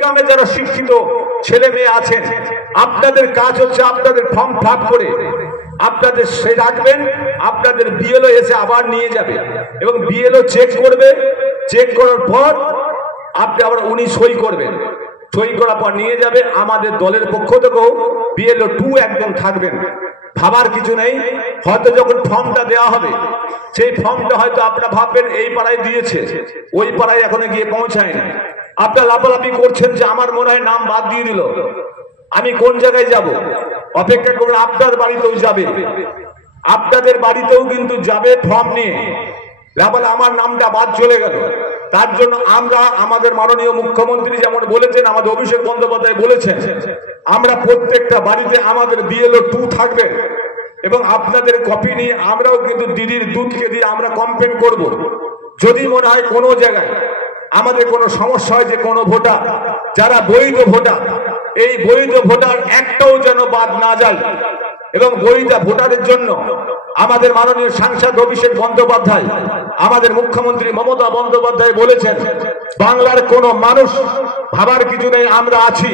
গ্রামে যারা শিক্ষিত ছেলে মেয়ে আছেন, আপনাদের কাজ হচ্ছে আপনাদের ফর্ম ভাগ করে আপনাদের সে রাখবেন, আপনাদের বিএলও এসে আবার নিয়ে যাবে এবং বিএলও চেক করবে, চেক করার পর আপনি আবার উনি সই করবেন, সই করার পর নিয়ে যাবে। আমাদের দলের পক্ষ থেকেও বিএলও 2 একজন থাকবেন। ভাবার কিছু নেই, হয়তো যখন ফর্মটা দেওয়া হবে সেই ফর্মটা হয়তো আপনারা ভাববেন এই পাড়ায় দিয়েছে, ওই পাড়ায় এখনো গিয়ে পৌঁছায়নি। আপনারা লাফালাফি করছেন যে আমার মনে হয় নাম বাদ দিয়ে দিল, আমি কোন জায়গায় যাব? অপেক্ষা করুন, আপনার বাড়িতেও যাবে, আপনাদের বাড়িতেও কিন্তু যাবে ফর্ম নিয়ে। বলে আমার নামটা বাদ চলে গেল। তার জন্য আমরা আমাদের মাননীয় মুখ্যমন্ত্রী যেমন বলেছেন, আমাদের অভিষেক বন্দ্যোপাধ্যায় বলেছেন, আমরা প্রত্যেকটা বাড়িতে আমাদের বিএলও 2 থাকবে এবং আপনাদের কপি নিয়ে আমরাও কিন্তু দিদির দুধকে দিয়ে আমরা কমপ্লেন করব। যদি মনে হয় কোনো জায়গায় আমাদের কোনো সমস্যা হয় যে কোনো ভোটার যারা বৈধ ভোটার, এই বৈধ ভোটার একটাও যেন বাদ না যায় এবং বৈধ ভোটারের জন্য আমাদের মাননীয় সাংসদ অভিষেক বন্দ্যোপাধ্যায়, আমাদের মুখ্যমন্ত্রী মমতা বন্দ্যোপাধ্যায় বলেছেন, বাংলার কোন মানুষ ভাবার কিছু নেই, আমরা আছি।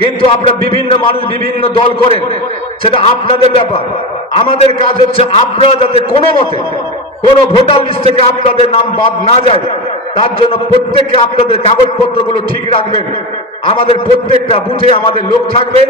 কিন্তু আপনারা বিভিন্ন মানুষ বিভিন্ন দল করেন, সেটা আপনাদের ব্যাপার। আমাদের কাজ হচ্ছে আপনারা যাতে কোনো মতে কোনো ভোটার লিস্ট থেকে আপনাদের নাম বাদ না যায়, তার জন্য প্রত্যেককে আপনাদের কাগজপত্রগুলো ঠিক রাখবেন। আমাদের প্রত্যেকটা বুথে আমাদের লোক থাকবে,